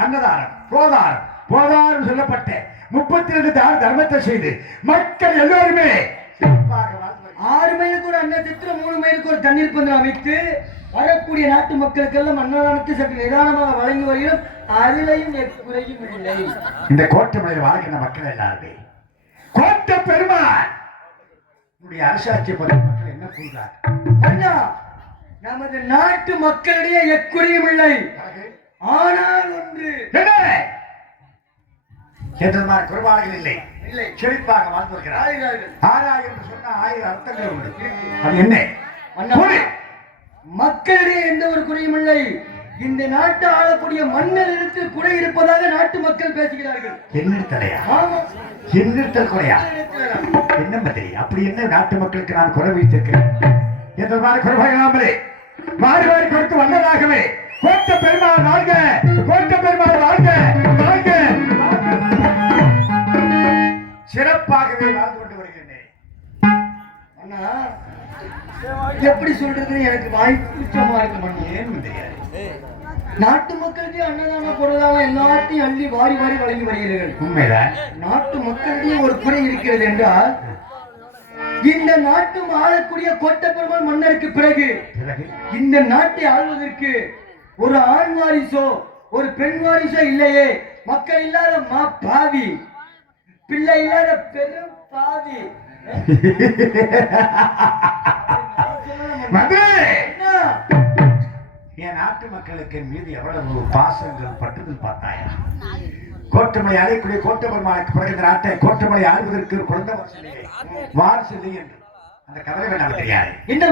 அன்னதானம் போதாரம் போதாரம் சொல்லப்பட்ட 32 தர்மத்தை செய்து மக்கள் எல்லோருமே 6 மைலுக்கு ஒரு அன்னத்திற்கு 3 மைலுக்கு ஒரு தண்ணீர் பந்தல் அமைத்து வரக்கூடிய நாட்டு மக்களுக்கெல்லாம் அன்னதானத்தை சற்று நிதானமாக வழங்கி வருகிறோம். அதிலையும் குறையும் இல்லை. இந்த கோட்டமலையில் வாழ்கின்ற மக்கள் எல்லாருமே கோட்ட பெருமாள் அரசாட்சி மக்கள் என்ன கூறுகிறார்? அண்ணா, நமது நாட்டு மக்களிடையே எக்குறையும் இல்லை. ஆனால் ஒன்று குறைபாடுகள் இல்லை, இல்லை, செழிப்பாக வாழ்ந்து வருகிறார். 6000 என்று சொன்ன 1000 அர்த்தங்கள் உண்டு. அது என்ன? மக்களிடையே எந்த ஒரு குறையும் இல்லை. இந்த நாட்டை ஆளக்கூடிய மன்னரிடத்தில் குறை இருப்பதாக நாட்டு மக்கள் பேசுகிறார்கள். என்னிடத்தலையா? என்னிடத்தல் குறையா? என்ன மாதிரி? அப்படி என்ன நாட்டு மக்களுக்கு நான் குறை வைத்திருக்கிறேன்? என்ற மாதிரி குறைபாடாமலே மாறி மாறி கொடுத்து வந்ததாகவே கோட்ட பெருமாள் வாழ்க, கோட்ட பெருமாள் வாழ்க, வாழ்க, சிறப்பாகவே வாழ்ந்து கொண்டு வருகிறேன். அண்ணா, எப்படி சொல்றதுன்னு எனக்கு வாய்ப்புச்சமா இருக்கு. நாட்டு மக்களுக்கு அன்னதான பொருளாக எல்லாத்தையும் அள்ளி வாரி வாரி வழங்கி வருகிறீர்கள். உண்மைதான். நாட்டு மக்களிடையே ஒரு குறை இருக்கிறது என்றால், இந்த நாட்டு ஆளக்கூடிய கோட்ட பெருமாள் மன்னருக்கு பிறகு இந்த நாட்டை ஆள்வதற்கு ஒரு ஆண் வாரிசோ ஒரு பெண் வாரிசோ இல்லையே. மக்கள் இல்லாத பாவி, பிள்ளை இல்லாத பெரும் பாவி. என் நாட்டு மக்களுக்கு மீது எவ்வளவு பாசங்கள் பட்டுதல் பார்த்தாயா? கோட்டமலை அழைக்கூடிய கோட்ட பெருமாளுக்கு பிறகு இந்த நாட்டை கோட்டமலை ஆள்வதற்கு குழந்தை வாரிசு இல்லை என்று அந்த கவலை வேண்டாம் தெரியாது. என்ன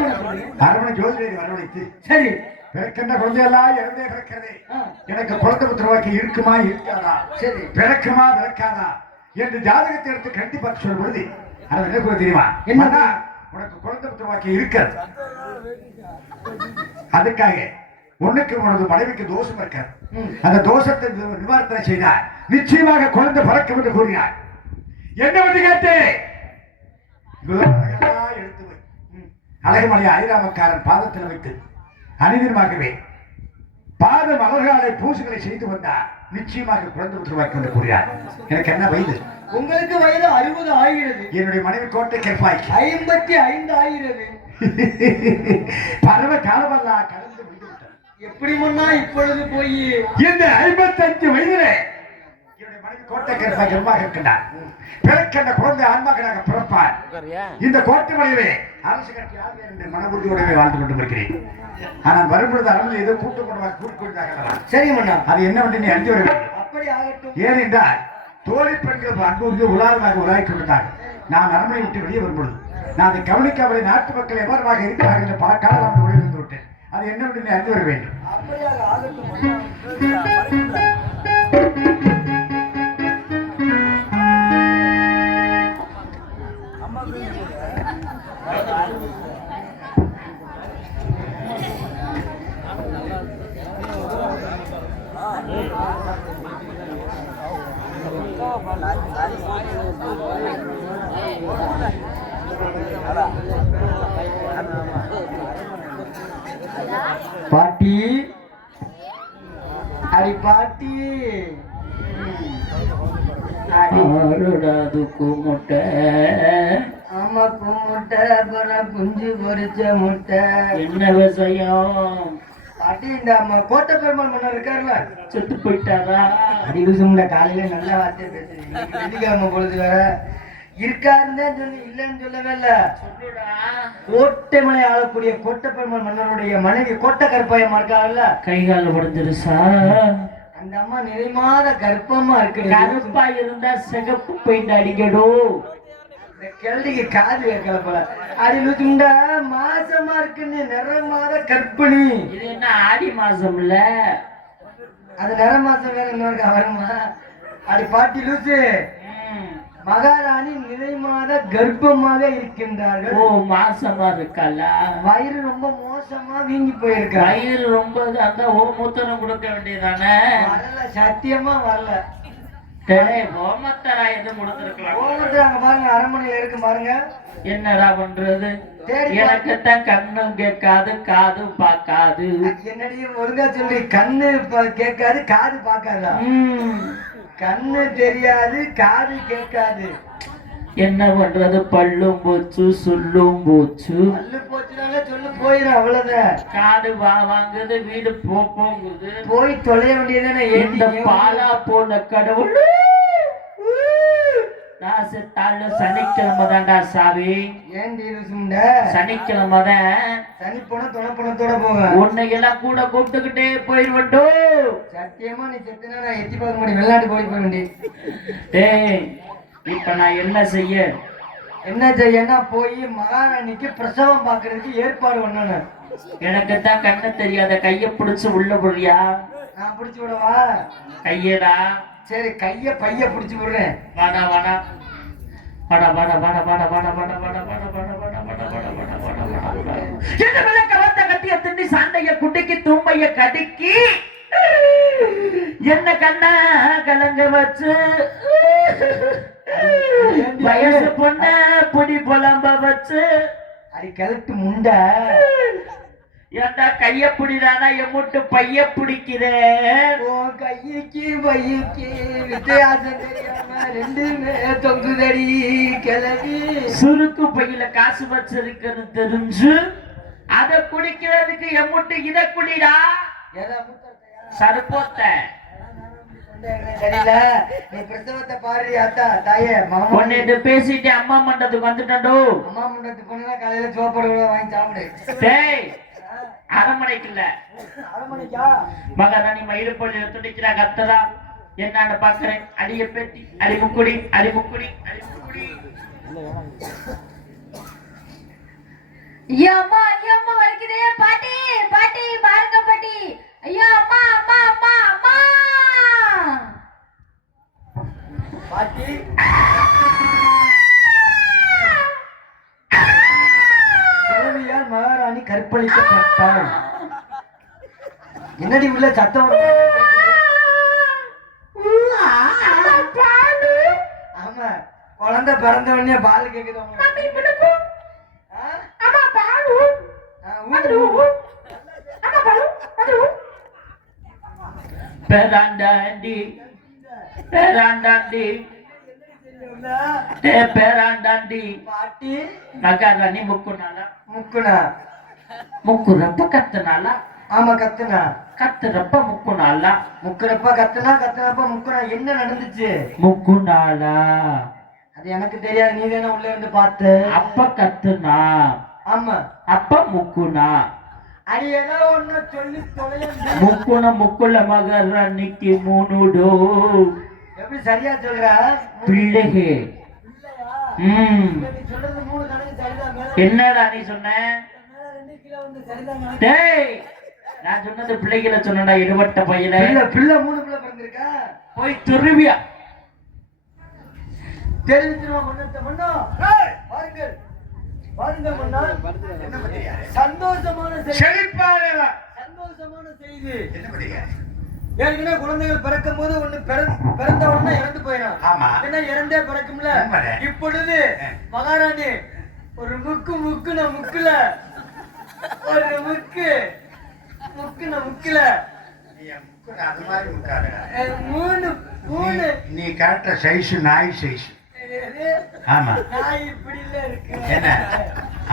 அரவணை ஜோதிடரை வரவழைத்து, சரி, பிறக்கின்ற குழந்தையெல்லாம் இறந்தே பிறக்கிறதே, எனக்கு குழந்தை புத்திரவாக்கி இருக்குமா இருக்காதா, சரி பிறக்குமா பிறக்காதா என்று ஜாதகத்தை எடுத்து கண்டிப்பாக சொல்லும் பொழுது அது என்ன கூட தெரியுமா? என்னன்னா உனக்கு குழந்தை புத்திரவாக்கி இருக்காது. அதுக்காக உனக்கு உனது மனைவிக்கு தோஷம் இருக்காது. அந்த தோஷத்தை நிவாரணை செய்தார், நிச்சயமாக குழந்தை பிறக்கும் என்று கூறினார். என்ன வந்து கேட்டேன்? எடுத்து அழகுமலை ஐராமக்காரன் பாதத்தில் வைத்து அனிதமாகவே பாத மலர்காலை பூசுகளை செய்து வந்தார். நிச்சயமாக குழந்தை உத்தரவாக்கி என்று கூறினார். எனக்கு என்ன வயது? உங்களுக்கு வயது 60 ஆகிறது. என்னுடைய மனைவி கோட்டை கெப்பாய் 55 ஆகிறது. பரவ காலமல்லா கலந்து விட்டுவிட்டார். எப்படி முன்னா இப்பொழுது போய் இந்த 55 வயதிலே என்னுடைய மனைவி கோட்டை கெப்பாய் கெப்பாக இருக்கின்றார். பிறக்கின்ற குழந்தை ஆன்மகனாக பிறப்பார். இந்த கோட்டை மலையிலே அரசு கட்டி ஆள்வேன் மன உறுதியோடவே வாழ்ந்து கொண்டு இருக்கிறேன். ஆனால் வரும்பொழுது அரண்மனை ஏதோ கூட்டு கொண்டு சரி மன்னா, அது என்ன வந்து நீ அஞ்சு வர அப்படி ஆகட்டும். ஏனென்றால் தோழி பெண்கள் அன்பு உலாதமாக உலாய் கொண்டார்கள். நான் அரண்மனை விட்டு வெளியே வரும்பொழுது நான் அதை கவனிக்காமலே நாட்டு மக்கள் எவ்வாறாக இருக்கிறார்கள் என்று பல காலம் ஒளிந்து விட்டேன். அது என்ன வந்து நீ அறிந்து வர வேண்டும். அப்படியாக ஆகட்டும். பாட்டி, அடி பாட்டி, அது குமுட்டை. ஆமா குமுட்டை, குஞ்சு பொரிச்ச முட்டை. என்ன விஷயம் பாட்டி? இந்த கோட்டை பெருமாள் மன்னர் இருக்காருல்ல, செத்து போயிட்டாரா? அடிக்குசும்ல காலையில நல்ல வார்த்தை பேசுறீங்க. வெள்ளிக்கிழமை பொழுது வேற இருக்காருன்னு சொல்லி இல்லைன்னு சொல்லவே இல்ல. கோட்டைமலை ஆளக்கூடிய கோட்டை பெருமாள் மன்னருடைய மனைவி கோட்டை கருப்பாயம்மா இருக்காருல்ல, கைகால உடைஞ்சிருச்சா? அந்த அம்மா நிறைமாத கர்ப்பமா இருக்கு. கருப்பா இருந்தா சிகப்பு பெயிண்ட் அடிக்கணும். இந்த கேள்விக்கு காது வைக்கல போல. அடிலுண்டா மாசமா இருக்குன்னு நிறமாத கற்பிணி. இது என்ன ஆடி மாசம் இல்ல? அது நிற மாசம் வேற இன்னொரு வருமா? அடி பாட்டி லூசு, மகாராணி நிறைமாத கர்ப்பமாக இருக்கின்றார்கள். ஓ, மாசமா இருக்கல? வயிறு ரொம்ப மோசமா வீங்கி போயிருக்க. வயிறு ரொம்ப அந்த ஓ மூத்தனம் கொடுக்க வேண்டியதானே? வரல, சத்தியமா வரல. டேய் ஓமத்தரா எது முடிச்சிருக்கலாம். கோபுரத்துல அங்க பாருங்க, அரண்மனையில இருக்கு பாருங்க. என்னடா பண்றது? தேடி எனக்குத்தான் கண்ணும் கேட்காது காதும் பார்க்காது. என்னடி ஒழுங்கா சொல்லி, கண்ணு கேட்காது காது பார்க்காதா? கண்ணு தெரியாது காது கேட்காது. என்ன பண்றது? பல்லும் போச்சு சொல்லும் போச்சு. பல்லு போச்சுனால சொல்லு போயிடும், அவ்வளவுதான். காடு வாங்குது, வீடு போங்குது. போய் தொலைய வேண்டியதானே. இந்த பாலா போன கடவுள் நான் செத்தாலும் சனிக்கிழமை தான்டா சாவி. ஏண்டி சனிக்கிழமை தான். சனி போன துணப்பணத்தோட போக உன்னை எல்லாம் கூட கூப்பிட்டுக்கிட்டே போயிடுவட்டும். சத்தியமா நீ செத்துனா நான் எத்தி பார்க்க முடியும். வெளிநாட்டு போய் போக வேண்டி. டேய் இப்ப நான் என்ன செய்ய? என்ன செய்யனா போய் மகாராணிக்கு பிரசவம் பாக்குறதுக்கு ஏற்பாடு பண்ணணும். எனக்கு தான் கண்ணு தெரியாத, கைய பிடிச்சு உள்ள போறியா? நான் பிடிச்சு விடவா? கையடா. சரி கைய பைய பிடிச்சு விடுறேன். வாடா வாடா வாடா வாடா வாடா வாடா வாடா வாடா வாடா வாடா வாடா வாடா வாடா வாடா வாடா வாடா வாடா. என்ன மேல கவர்ந்த கட்டிய திண்டி சண்டைய குட்டிக்கு தூம்பைய கடிக்கி என்ன கண்ணா கலங்க வச்சு வயசு பொண்ண புடி புலம்ப வச்சு அது கலட்டு முண்டை. ஏன்டா கைய பிடிதானா எம்மூட்டு பைய பிடிக்கிறேன். உன் கைக்கு பையக்கு வித்தியாசம் தெரியாம ரெண்டுமே தொங்குதடி கிளவி. சுருக்கு பையில காசு வச்சிருக்கிறது தெரிஞ்சு அத குடிக்கிறதுக்கு எம்மூட்டு இத குடிடா. சருப்போத்த தெரியல. நீ பிரசவத்தை பாரு அத்தா தாயே மாமா. உன்னிட்டு பேசிட்டு அம்மா மண்டத்துக்கு வந்துட்டோ. அம்மா மண்டத்துக்கு போனா காலையில சோப்பாடு வாங்கி சாப்பிடு. டேய் அரமனைக்கு இல்ல, அரமனைக்கா? மகாராணி மயிலுப்பள்ளியில துடிக்கிறா கத்தரா. என்னன்னு பாக்குறேன். அடிய பேட்டி அடி முக்குடி அடி முக்குடி அடி முக்குடி. ஐயோ அம்மா வலிக்குதே. பாட்டி பாட்டி பாருங்க பாட்டி. ஐயோ அம்மா அம்மா அம்மா அம்மா. பாட்டி கிழவியால் மகாராணி கற்பழிக்கப்பட்டாள். என்னடி உள்ள சத்தம் வருது? ஆமா, குழந்தை பிறந்த உடனே பால் கேக்குது. பேராண்டாண்டி பேராண்டாண்டி பேராண்டாண்டி. பாட்டி மகாராணி முக்குனாலா? முக்குனா? முக்குறப்ப கத்துனாலா? ஆமா கத்துனா. கத்துறப்ப முக்குனாலா? முக்குறப்ப கத்துனா, கத்துனப்ப முக்குனா. என்ன நடந்துச்சு? முக்குனாலா? அது எனக்கு தெரியாது, நீ தானே உள்ள இருந்து பார்த்த. அப்ப கத்துனா. ஆமா அப்ப முக்குனா. அது ஏதோ ஒண்ணு சொல்லி தொலைய. முக்குன முக்குல மகாராணிக்கு மூணுடோ. எப்படி சரியா சொல்ற? பிள்ளைகே. நீ சொல்றது 3 கணக்கு சரிதான். என்னடா நீ சொன்ன? 2 கிலோ வந்து சரிதான். டேய் நான் சொன்னது பிள்ளைகளை சொன்னடா, எடுபட்ட பையல. பிள்ளை 3 பிள்ளை பிறந்திருக்கா? போய் துருவியா தெரிவிச்சிருவா மன்னா. பாருங்கள் பாருங்கள் மன்னா, சந்தோஷமான செய்தி. சந்தோஷமான செய்தி. ஏற்கனவே குழந்தைகள் பிறக்கும் போது ஒண்ணு பிறந்த உடனே இறந்து போயிடும். என்ன இறந்தே பிறக்கும்ல. இப்பொழுது மகாராணி ஒரு முக்குல ஒரு முக்குல மூணு. நீ கரெக்ட சைஸ் நாய் சைஸ். ஆமா நாய் இப்படி இல்ல இருக்கு. என்ன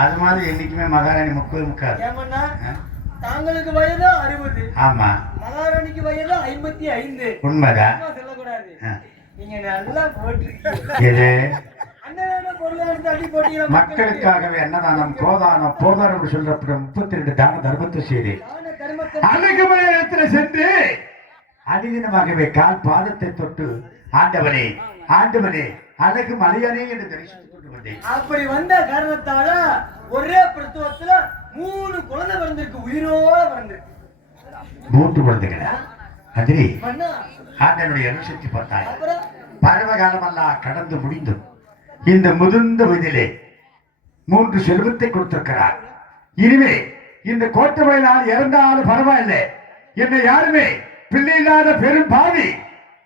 அது மாதிரி என்னைக்குமே மகாராணி முக்காது. ஏமன்னா தாங்களுக்கு வயது 60. ஆமா மகாராணிக்கு வயது 55. உண்மைதான். சொல்லக்கூடாது. நீங்க நல்லா போட்டிருக்கீங்க. எது அண்ணனோட பொருளை எடுத்து அடி போட்டீங்க. மக்களுக்காகவே அன்னதானம் கோதானம் போதானம் சொல்லப்படும் 32 தான தர்மத்தை செய்து அன்னைக்கு இடத்துல சென்று அதிதினமாகவே கால் பாதத்தை தொட்டு ஆண்டவனே ஆண்டவனே அழகு மலையானே என்று தரிசித்துக் கொண்டு வந்தேன். அப்படி வந்த காரணத்தால ஒரே பிரசவத்துல 3 குழந்தை பிறந்திருக்கு. உயிரோட பிறந்திருக்கு. 3 குழந்தைகளா? அதிரி மன்னா ஆண்டனுடைய அனுசரித்து பார்த்தாய். அப்புறம் பருவ காலமெல்லாம் கடந்து முடிந்தும் இந்த முதிர்ந்த வயதிலே 3 செல்வத்தை கொடுத்திருக்கிறார். இனிமே இந்த கோட்டை நான் இறந்தாலும் பரவாயில்லை, என்னை யாருமே பிள்ளை இல்லாத பெரும் பாவி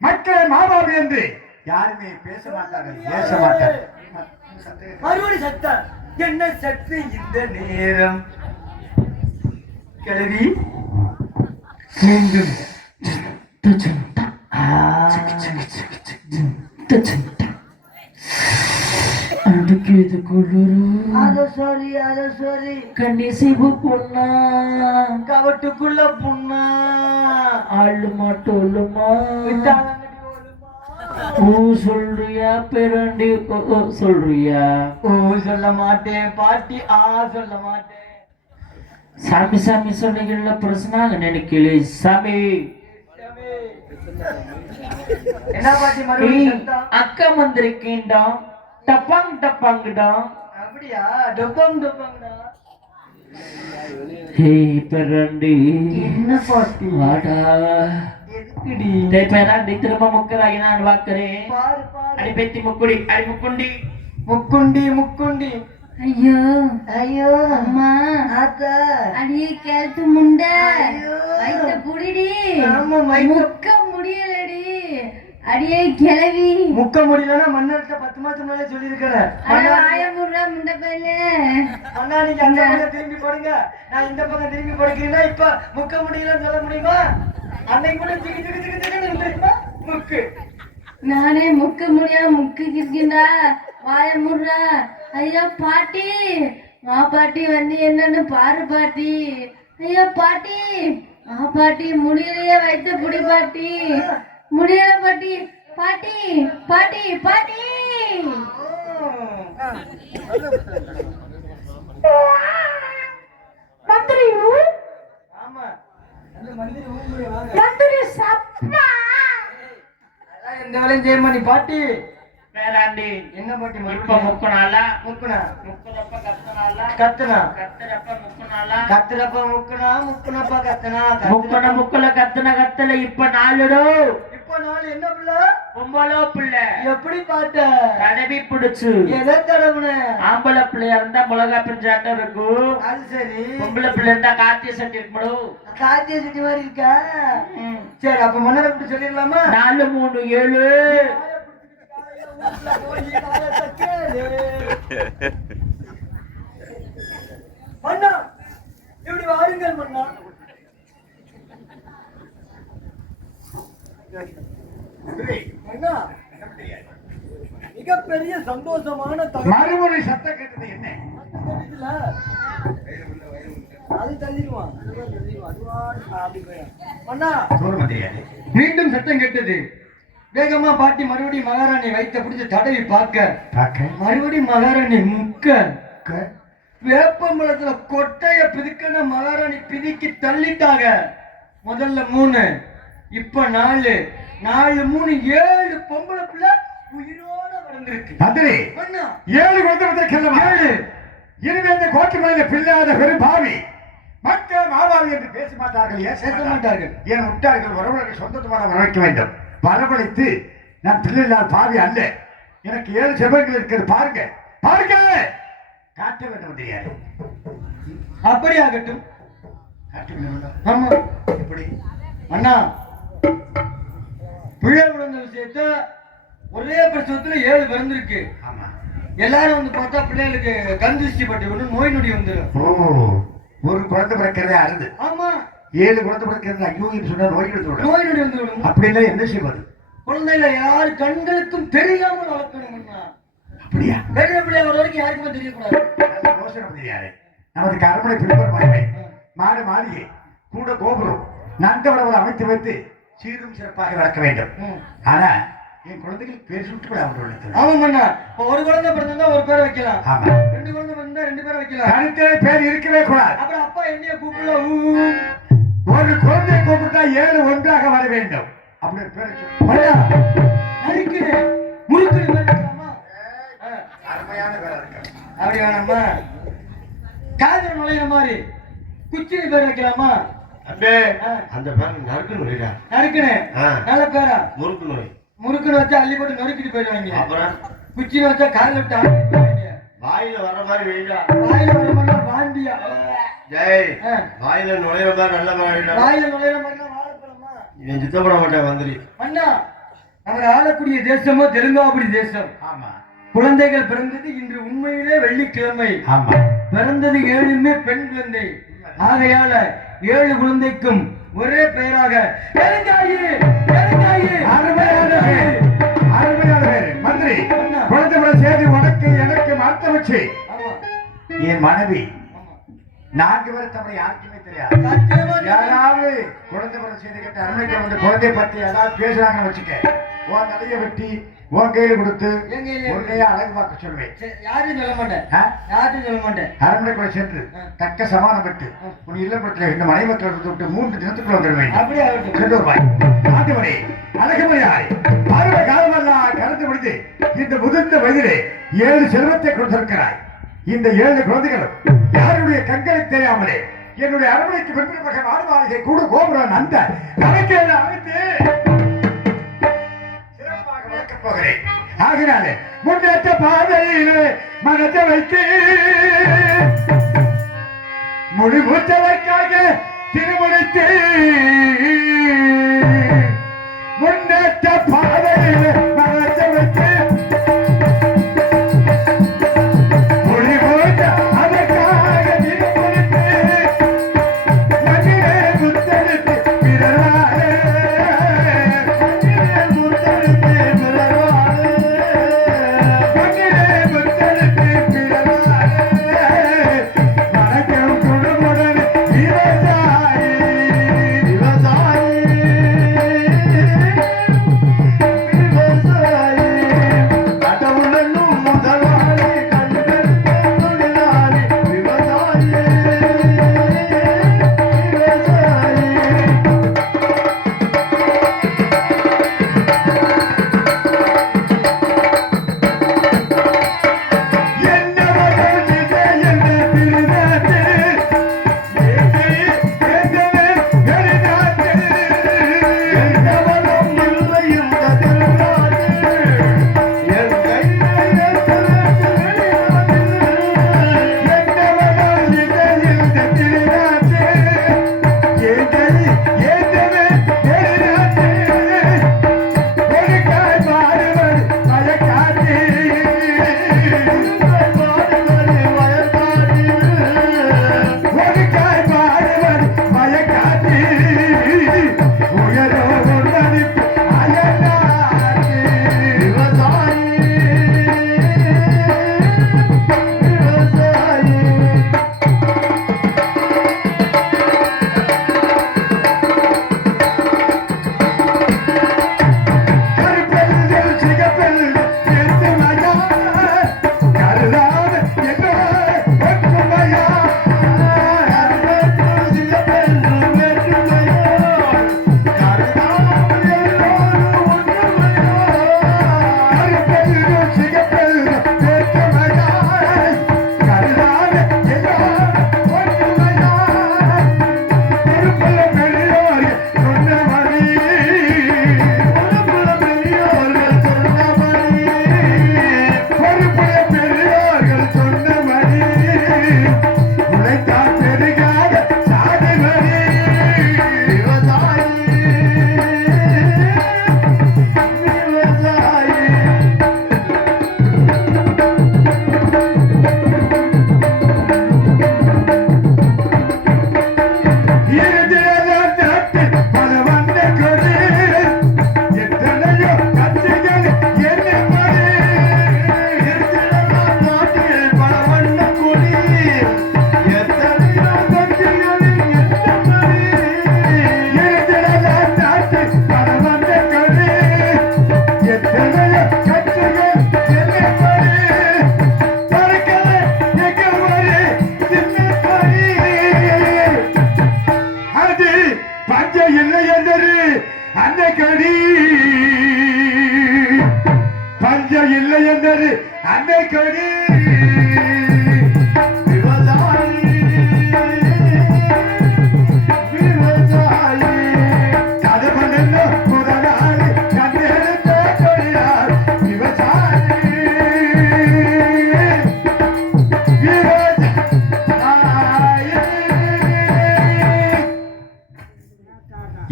மக்களை மாபாவி என்று யாருமே பேச மாட்டார்கள், பேச மாட்டார்கள். மறுபடி சத்தம். என்ன சத்து இந்த நேரம்? கிழவி மீண்டும் அடுக்கிது குளிரு அத சரி கண்ணிசிவு பொண்ணா கவட்டுக்குள்ள புண்ணா ஆளுமா டோலுமா ஓ சொல்றியா பெரண்டி ஓ சொல்றியா? ஓ சொல்ல மாட்டேன் பாட்டி, சொல்ல மாட்டேன். சாமி சாமி சொன்னீங்கல்ல பிரச்சனை நினைக்கல சாமி. என்ன பாட்டி மறுபடியும் சத்தம்? அக்கா வந்திருக்கேன்டா, டப்பாங் டப்பாங்கடா. அப்படியா? டொப்பங்கடா. ஹே பெரண்டி என்ன பாட்டி? வாடா. எதுக்குடி? டேய் பெரண்டி திரும்ப முக்கறாய் நான் பாக்குறேன். பாரு அடி பெத்தி முக்குடி, அடி முக்குண்டி. முக்குண்டி. ஐயோ ஐயோ அம்மா ஆத்தா. அடியே கேட்டு முண்டை ஐயோ. வயித்த புடிடி. ஆமா, வயித்த- முக்க முடியலடி. அடியே கிளவி முக்க முடியலன்னா மன்னர்கிட்ட 10 மாசம் முன்னாலே சொல்லியிருக்கிறேன். வாய முடுறா முண்டை பையல. அண்ணா நீங்க அந்த பக்கம் திரும்பி போடுங்க, நான் இந்த பக்கம் திரும்பி போடுக்கிறேன்னா இப்ப முக்க முடியலன்னு சொல்ல முடியுமா? அன்னைக்கு கூட தெரியுமா முக்கு? நானே முக்க முடியாம முக்கிக்கிருக்கேன்டா. வாய முடுறா. ஐயா பாட்டி, பாட்டி வந்து என்னன்னு பாரு பாட்டி. ஐயா பாட்டி, பாட்டி முடியலையே வைத்த புடி பாட்டி. முடியல பாட்டி. பாட்டி பாட்டி பாட்டி. மந்திரி ஆமா, அந்த மந்திரி ஊம்புறே வாங்க. மந்திரி சப்பா. அதெல்லாம் எந்த வேலையும் செய்யமா நீ பாட்டி. பெரண்டி என்ன பாட்டி இப்ப மறுபடியும் முக்குனாலா? முக்குனா முக்குறப்ப கத்துனாலா? கத்துனா கத்துறப்ப முக்குனாலா? கத்துறப்ப முக்குனப்பா கத்துனா முக்குன முக்குல கத்தல இப்ப நாலுடோ. இப்போ நாள் என்ன பிள்ளை? பொம்பளோ பிள்ளை எப்படி பார்த்த? தடவி பிடிச்சு. எதை தடவுன? ஆம்பளை பிள்ளையா இருந்தா மிளகா பிஞ்சாட்டம் இருக்கும், அது சரி. பொம்பளை பிள்ளை இருந்தா காத்திய சட்டி இருக்கணும். காத்திய சுட்டி மாதிரி இருக்கா? சரி, அப்ப மன்னரை எப்படி சொல்லிடலாமா? 4 3 7. மன்னா இப்படி வாருங்கள் மன்னா. மன்னா, மிகப்பெரிய சந்தோஷமான தகவல். மறுபடி சத்தம் கேட்டது என்ன? அது தள்ளிடுவான். மன்னா, தூரமந்திரியாரே, மீண்டும் சத்தம் கேட்டது. வேகமா பாட்டி மறுபடியும் மகாராணி வயிற்ற பிடிச்சு தடவி பார்க்க மறுபடியும் மகாராணி முக்க வேப்பம்பழத்துல கொட்டைய பிதுக்கன மகாராணி பிதுக்கி தள்ளிட்டாங்க. முதல்ல 3, இப்ப 4, 4 3 7 பொம்பளை பிள்ளை உயிரோட வளர்ந்துருக்கு. மந்திரி, அண்ணா, 7 வந்து செல்லமா? 7. இனிமே இந்த கோட்டுமலையில பிள்ளாத பெரும் பாவி மக்கள் மாபாவி என்று பேச மாட்டார்கள், பேச மாட்டார்கள். என் முட்டார்கள் உறவுகளை சொந்தத்துமான வரவைக்க வேண்டும். வரவழைத்து நான் பிள்ளையில்லாத பாவி அல்ல, எனக்கு 7 செவர்கள் இருக்கிறது, பாருங்க பாருங்க, காட்ட வேண்டும் தெரியாது. அப்படி ஆகட்டும். காட்ட வேண்டும். ஆமா, எப்படி அண்ணா, பிள்ளை விழுந்த விஷயத்த ஒரே பிரசவத்துல 7 பிறந்திருக்கு. ஆமா, எல்லாரும் வந்து பார்த்தா பிள்ளைகளுக்கு கண் திருஷ்டி பட்டு ஒண்ணு நோய் நொடி வந்துடும். ஒரு குழந்தை பிறக்கிறதே அருந்து. ஆமா, 7 குழந்தை பிறக்கிறது ஐயோன்னு சொன்னா நோய் எடுத்து நோய் நொடி வந்துவிடும். அப்படி இல்லை, என்ன செய்வது? குழந்தைகளை யார் கண்களுக்கும் தெரியாமல் வளர்க்கணும். அப்படியா? பெரிய பிள்ளை வர வரைக்கும் யாருக்குமே தெரியக்கூடாது. யோசனை பண்ணியாரு. நமக்கு அரண்மனை பின்புறம் வாய்மை, மாடு மாளிகை, கூட கோபுரம் நன்கவளவரை அமைத்து வைத்து சீரும் சிறப்பாக வளர்க்க வேண்டும். ஆனா என் குழந்தைகள் பேர் சுட்டு ஆமாண்ணா, இப்போ ஒரு குழந்தை பிறந்தா ஒரு பேரை வைக்கலாம். ஆமா, 2 குழந்தை பிறந்தா 2 பேரை வைக்கலாம். தனித்தனி பேர் இருக்கவே கூடாது. அப்புறம் அப்பா என்னைய கூப்பிடல. ஒரு குழந்தையை கூப்பிட்டா 7 ஒன்றாக வர வேண்டும். அப்படி ஒரு பேரை நறுக்குது முறுக்குது பேர் வைக்கலாமா? அருமையான பேரா இருக்கு. அப்படி வேணாமா? காதல் நுழையிற மாதிரி குச்சினி பேர் வைக்கலாமா? அந்த பேர் நறுக்கு நோய்டா. நறுக்குனு நல்ல பேரா? முறுக்கு நோய். முறுக்குன்னு வச்சா அள்ளி போட்டு நொறுக்கிட்டு போயிடுவாங்க. அப்புறம் குச்சின்னு வச்சா காலில் விட்டு ஆடிடுவாங்க. வாயில வர்ற மாதிரி வெயிடா. வாயில வர மாதிரி வாந்தியா. ஜெய், வாயில நுழையிற மாதிரி நல்ல மாதிரி. வாயில நுழையிற மாதிரி வாழைப்பழமா? இவன் சுத்தப்பட மாட்டேன் மந்திரி. அண்ணா, அவர் ஆளக்கூடிய தேசமோ தெலுங்காபுரி தேசம். ஆமா குழந்தைகள் பிறந்தது இன்று உண்மையிலே வெள்ளிக்கிழமை. ஆமா பிறந்தது 7மே பெண் குழந்தை. ஆகையால 7 குழந்தைக்கும் ஒரே பெயராக பெருங்காயி, பெருங்காயி. அருமையான பேர், அருமையான பேர். மந்திரி குழந்தை பிறந்த செய்தி உனக்கு எனக்கு மாத்த வச்சு ஆமா என் மனைவி 4 பேர் தவிர யாருக்குமே தெரியாது. சத்தியமா யாராவது குழந்தை பிறந்த செய்தி கேட்ட அருமைக்கு வந்து குழந்தைய பத்தி ஏதாவது பேசுறாங்கன்னு வச்சுக்க, உன் தலையை வெட்டி உன் கையில கொடுத்து என் கையில ஒரு கையை அழகு பார்க்க சொல்லுவேன். யாரும் சொல்ல மாட்டேன், ஆ? யாரும் சொல்ல மாட்டேன். அரண்மனைக்குள்ள சென்று தக்க சமானம் பெற்று உன் இல்லப்பட்டில இந்த மனை மக்கள் விட்டு 3 தினத்துக்குள்ள வந்துடுவேன். அப்படியே ஆகட்டும். சென்று வருவாய். ஆண்டவரே அழகுமலையாய் பருவ காலமெல்லாம் கடந்து முடிந்து இந்த முதிர்ந்த வயதிலே 7 செல்வத்தை கொடுத்திருக்கிறாய். இந்த 7 குழந்தைகளும் யாருடைய கண்களை தெரியாமலே என்னுடைய அரண்மனைக்கு பின்புறமாக வாழ்வாளிகை கூட கோபுரம் அந்த கணக்கேல அமைத்து சிறப்பாக வளர்க்கப் போகிறேன். ஆகினாலே முன்னேற்ற பாதையிலே மனத்தை வைத்து முடிவுற்றதற்காக திருமுடித்து முன்னேற்ற பாதையிலே மனத்தை வைத்து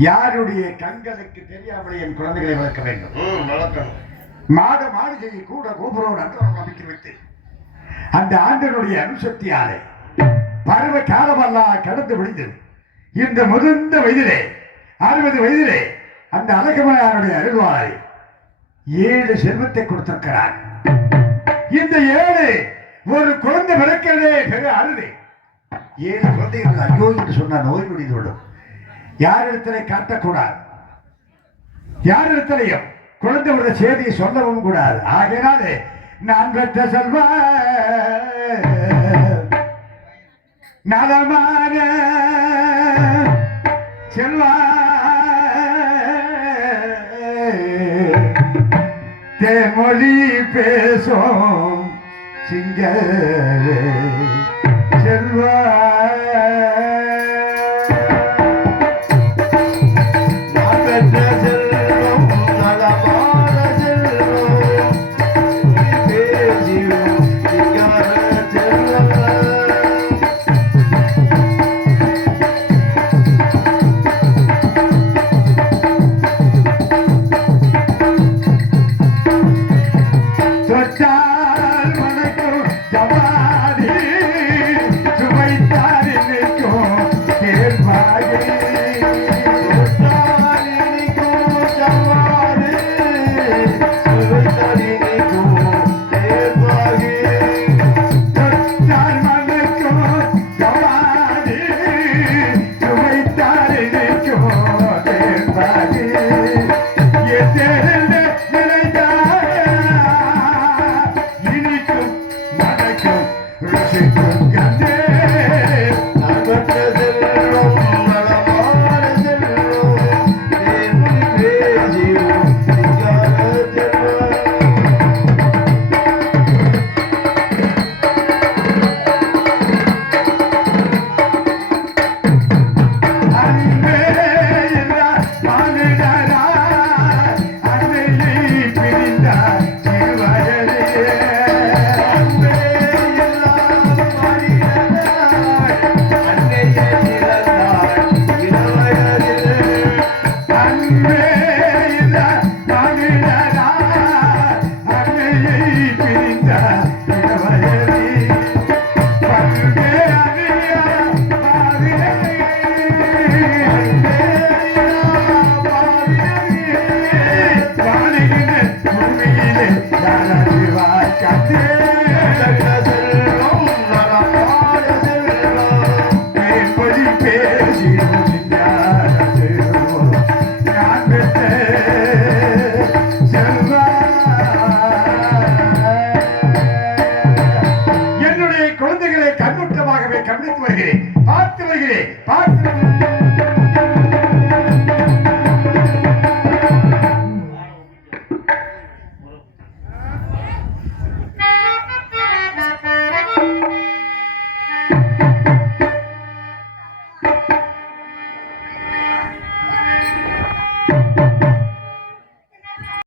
யாருடைய கண்களுக்கு தெரியாமலே என் குழந்தைகளை வளர்க்க வேண்டும். வளர்க்கணும். மாட மாளிகையை கூட கோபுரம் அந்தரம் அமைத்து வைத்து அந்த ஆண்டனுடைய அனுசக்தியாலே பருவ காலமெல்லாம் கடந்து விடுந்தது. இந்த முதிர்ந்த வயதிலே 60 வயதிலே அந்த அழகமனாருடைய அருள்வாரை 7 செல்வத்தை கொடுத்திருக்கிறார். இந்த 7 ஒரு குழந்தை பிறக்கிறதே பெரிய அருளே. 7 குழந்தைகள் ஐயோ என்று சொன்ன நோய் நொடிதோடும் யாரிடத்திலே காட்டக்கூடாது, யாரிடத்திலையும் குழந்தை ஒரு செய்தியை சொல்லவும் கூடாது. ஆகையினாலே நான் பெற்ற செல்வ நலமான செல்வா தேமொழி பேசும் சிங்க செல்வா செல்வா